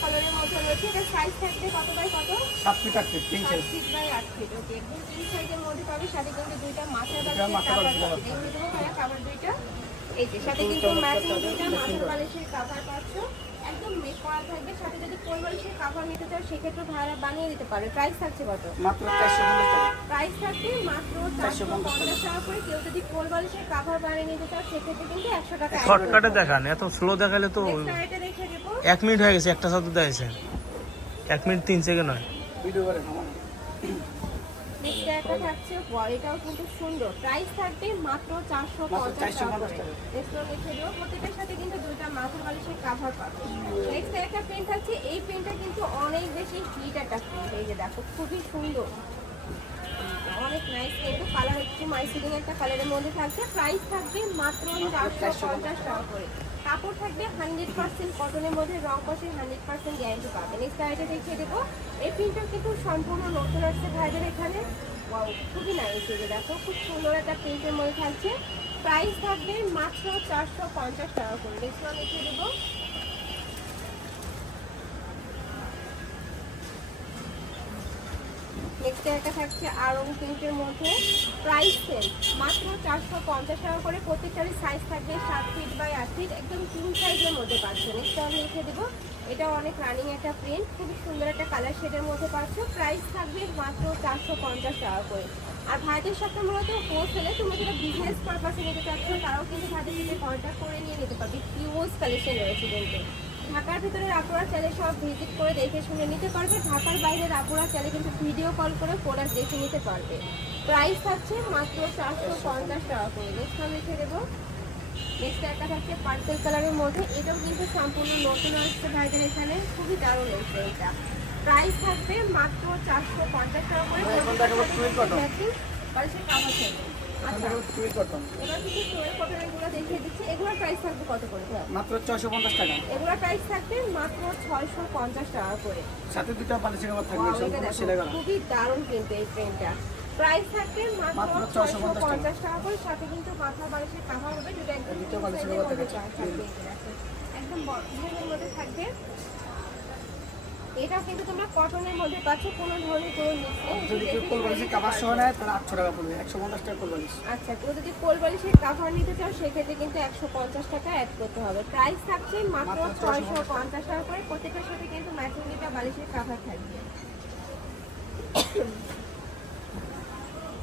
কালারের মধ্যে রয়েছে এটা সাইজ থাকবে কত বাই কত সাত ফিট আট ওকে তিন সাইজের মধ্যে পাবে সাথে কিন্তু দুইটা মাথা কাভার দেখে দুইটা সাথে কিন্তু ম্যাচিং দুইটা মাথা বালিশের কাভার পাচ্ছ। একদম মেক করা থাকবে সাথে যদি কোল বালিশের কাভার নিতে চাও সেক্ষেত্রে ভাড়া বানিয়ে দিতে পারবে। প্রাইস থাকছে কত? মাত্র চারশো টাকা। প্রাইস থাকবে মাত্র চারশো পঞ্চাশ টাকা। করে। কেউ যদি কোল বালিশের কাভার বানিয়ে নিতে চাও সেক্ষেত্রে কিন্তু একশো টাকা শর্টকাটে দেখান এত স্লো দেখালে তো এক মিনিট হয়ে গেছে একটা সাথে দেখাইছেন এক মিনিট তিন সেকেন্ড হয়। ভিডিও করে থাকছে এটাও কিন্তু সুন্দর। প্রাইস থাকবে মাত্র চারশো পঞ্চাশ টাকা 450 টাকা। নেক্সট প্রত্যেকের সাথে কিন্তু দুইটা মাথার বালিশের কাভার পাবে। নেক্সট একটা প্রিন্ট থাকছে এই প্রিন্টটা কিন্তু অনেক বেশি হিট একটা প্রিন্ট এই যে দেখো খুবই সুন্দর। অনেক নাইস কিন্তু কালার একটু মাইসিলিং একটা কালারের মধ্যে থাকছে। প্রাইস থাকবে মাত্র চারশো পঞ্চাশ টাকা। করে। কাপড় থাকবে হান্ড্রেড পার্সেন্ট কটনের মধ্যে রং কষের হান্ড্রেড পার্সেন্ট গ্যারান্টি পাবে। নেক্সট আইটা দেখিয়ে দেবো। এই প্রিন্টটা কিন্তু সম্পূর্ণ নতুন আসছে ভাইদের এখানে। খুবই নাইস এই দেখো, খুব সুন্দর একটা প্রিন্টের মধ্যে থাকছে। প্রাইস থাকবে মাত্র চারশো পঞ্চাশ টাকা করে। নেক্সট ওয়ান দেবো। নেক্সট একটা থাকছে আরং প্রিন্টের মধ্যে প্রাইস সেল মাত্র চারশো পঞ্চাশ টাকা করে প্রত্যেকটারই সাইজ থাকবে সাত ফিট বাই আট ফিট একদম তিন সাইজের মধ্যে পাচ্ছ। নেক্সট আমি লিখে দেবো। এটা অনেক রানিং একটা প্রিন্ট খুবই সুন্দর একটা কালার শেডের মধ্যে পাচ্ছ। প্রাইস থাকবে মাত্র চারশো পঞ্চাশ টাকা করে। আর ভাইদের সাথে মূলত হোলসেলে তুমি যেটা বিজনেস পারপাসে নিতে চাচ্ছ, তারাও কিন্তু ভাইদের সাথে কন্ট্যাক্ট করে নিয়ে নিতে পারবে। পিওস কালেকশন রয়েছে কিন্তু। ঢাকার ভিতরে আপুরা চাইলে সব ভিজিট করে দেখে শুনে নিতে পারবে। ঢাকার বাইরের আপুরা চাইলে কিন্তু ভিডিও কল করে প্রোডাক্ট দেখে নিতে পারবে। প্রাইস থাকছে মাত্র চারশো পঞ্চাশ টাকা করে। নেক্সট আমি লিখে দেবো। নেক্সট একটা থাকছে পার্পল কালারের মধ্যে। এটাও কিন্তু সম্পূর্ণ নতুন আসছে ভাইদের এখানে। খুবই দারুণ এসছে এটা। প্রাইস থাকবে মাত্র চারশো পঞ্চাশ টাকা করে। কাভার থাকবে। আচ্ছা? মাত্র ছয়শো পঞ্চাশ টাকা। এগুলোর প্রাইস থাকবে মাত্র ছয়শো পঞ্চাশ টাকা করে। সাথে দুটো কাপড় থাকবে খুবই দারুণ কিন্তু এই ট্রেনটা প্রাইস থাকবে মাত্র ছয়শো পঞ্চাশ টাকা। করে। সাথে কিন্তু মাথা বালিশের কাভার হবে একদম দুটো। একদম বড় মধ্যে থাকবে। এটা কিন্তু তোমরা কটনের মধ্যে পাচ্ছ কোনো ধরনের কোনো মিক্স নেই। যদি কেউ কোল বালিশের কাপড় সহ নেয় তাহলে আটশো টাকা পড়বে একশো পঞ্চাশ টাকা কোল বালিশ। আচ্ছা কেউ যদি কোল বালিশের কাভার নিতে চাও সেক্ষেত্রে কিন্তু একশো পঞ্চাশ টাকা অ্যাড করতে হবে। প্রাইস থাকছে মাত্র ছয়শো। পঞ্চাশ টাকা করে। প্রত্যেকের সাথে কিন্তু ম্যাচিং এটা বালিশের কাভার থাকবে।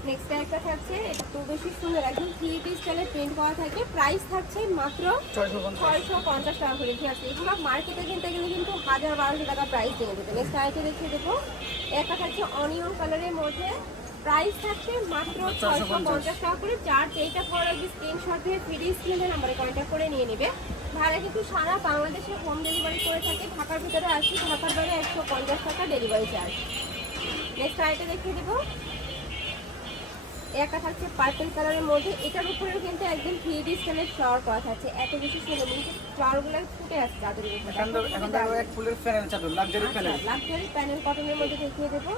নেক্সট একটা থাকছে এটা তো বেশি সুন্দর। একদম থ্রি ডি স্টাইলে প্রিন্ট করা থাকে। প্রাইস থাকছে মাত্র ছয়শো পঞ্চাশ। টাকা করে। ঠিক আছে এগুলো মার্কেটে কিনতে গেলে কিন্তু হাজার বারোশো টাকা প্রাইস দিয়ে দেবে। নেক্সট আরেকটা দেখিয়ে দেবো। একটা থাকছে অনিয়ন কালারের মধ্যে। প্রাইস থাকছে মাত্র ছয়শো পঞ্চাশ টাকা করে। যার যেইটা ভালো লাগবে স্ক্রিনশট দিয়ে ফ্রি স্ক্রিনের নাম্বারে কন্ট্যাক্ট করে নিয়ে নেবে। ভাড়া কিন্তু সারা বাংলাদেশে হোম ডেলিভারি করে থাকে। ঢাকার ভিতরে আসি ঢাকার বাইরে একশো পঞ্চাশ টাকা ডেলিভারি চার্জ নেক্সট আরেকটা দেখিয়ে দেবো। একটা থাকছে পার্পেল কালারের মধ্যে। এটার উপরে কিন্তু একদম থ্রি ডি স্টাইলের ফ্লাওয়ার করা থাকছে। এত বেশি সুন্দর কিন্তু ফ্লাওয়ারগুলো ফুটে আসছে চাদরের উপরে। এখন দেখো এক ফুলের প্যানেল চাদর লাক্সারি প্যানেল লাক্সারি প্যানেল কটনের মধ্যে দেখিয়ে দেবো।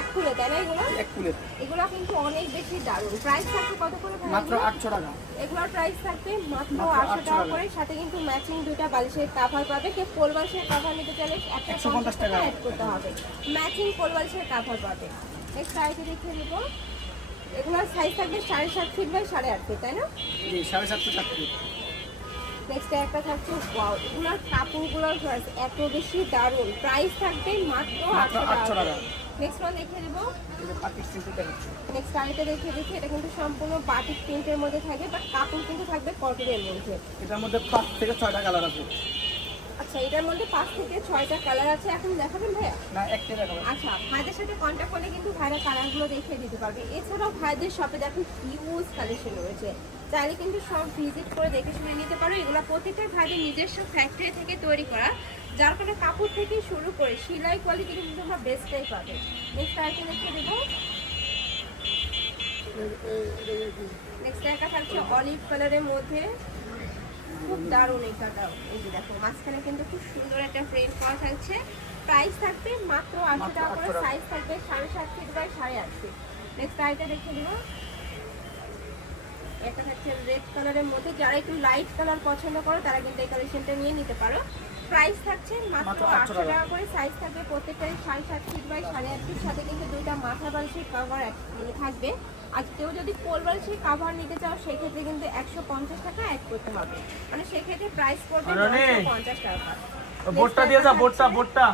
এক ফুলে তাই না এগুলো? এক ফুলের এগুলো কিন্তু অনেক বেশি দারুণ। প্রাইস থাকছে কত করে মাত্র এগুলো? আটশো টাকা। এগুলোর প্রাইস থাকবে মাত্র মাত্র আটশো 800 টাকা। করে। সাথে কিন্তু ম্যাচিং দুইটা বালিশের কাভার পাবে। কেউ পোল বালিশের কাভার নিতে চাইলে একটা 150 টাকা। অ্যাড করতে হবে। ম্যাচিং পোল বালিশের কাভার পাবে। নেক্সট আইটে দেখিয়ে দেব। এগুলোর সাইজ থাকবে সাড়ে সাত ফিট বাই সাড়ে আট ফিট তাই না? জি সাড়ে সাতশো চার ফুট নেক্সট একটা থাকছে ওয়াও এগুলোর কাপড়গুলোর এত বেশি দারুণ। প্রাইস থাকবে মাত্র আটশো 800 টাকা। নেক্সট ওয়ান দেখিয়ে দেবো। নেক্সট আরেকটা দেখিয়ে দিচ্ছি এটা কিন্তু সম্পূর্ণ বাটিক প্রিন্টের মধ্যে থাকবে বাট কাপড় কিন্তু থাকবে কটনের মধ্যে। এটার মধ্যে পাঁচ থেকে ছয়টা কালার আছে। আচ্ছা এটার মধ্যে পাঁচ থেকে ছয়টা কালার আছে। এখন দেখাবেন ভাইয়া? না দেখাবো। আচ্ছা ভাইদের সাথে কন্ট্যাক্ট করলে কিন্তু ভাইরা কালারগুলো দেখিয়ে দিতে পারবে। এছাড়াও ভাইদের শপে দেখুন হিউজ কালেকশন রয়েছে। চাইলে কিন্তু সব ভিজিট করে দেখে শুনে নিতে পারো। এগুলো প্রত্যেকটাই ভাইদের নিজস্ব ফ্যাক্টরি থেকে তৈরি করা। যার কারণে কাপড় থেকে শুরু করে সেলাই কোয়ালিটি কিন্তু তোমরা বেস্টটাই পাবে। নেক্সট আরেকটা দেখিয়ে দেবো। নেক্সট একটা থাকছে অলিভ কালারের মধ্যে। খুব দারুণ এই কাটাও এই যে দেখো মাঝখানে কিন্তু খুব সুন্দর একটা ফ্রেম করা থাকছে। প্রাইস থাকবে মাত্র আটশো টাকা করে সাইজ থাকবে সাড়ে সাত ফিট বাই সাড়ে আট ফিট নেক্সট আইটা দেখে দিব এটা হচ্ছে রেড কালারের মধ্যে। যারা একটু লাইট কালার পছন্দ করে তারা কিন্তু এই কালেকশনটা নিয়ে নিতে পারো। প্রাইস থাকছে মাত্র মাত্র 800 আটশো টাকা। টাকা করে সাইজ থাকবে প্রত্যেকটাই সাড়ে সাত ফিট বাই সাড়ে আট ফিট সাথে কিন্তু দুইটা মাথা বালিশের কাভার মানে থাকবে। আর কেউ যদি কোল বালিশের কাভার নিতে চাও সেক্ষেত্রে কিন্তু একশো পঞ্চাশ টাকা অ্যাড করতে হবে। মানে সেক্ষেত্রে প্রাইস পড়বে। পঞ্চাশ টাকা। বোটটা দিয়ে যা বোটটা বোটটা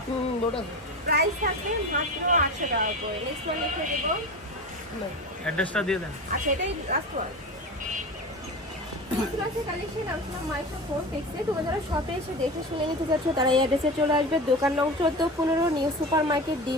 প্রাইস থাকবে মাত্র আটশো টাকা করে। নেক্সট ওয়ান লিখে দেবো। অ্যাড্রেসটা দিয়ে দেন। আচ্ছা এটাই লাস্ট ওয়ান কালেকশন আমরা মাইশো ফোর টেক্সে তোমরা যারা শপে এসে দেখে শুনে নিতে চাচ্ছ তারা এই অ্যাড্রেসে চলে আসবে। দোকান নং চোদ্দ পনেরো নিউ সুপার মার্কেট ডি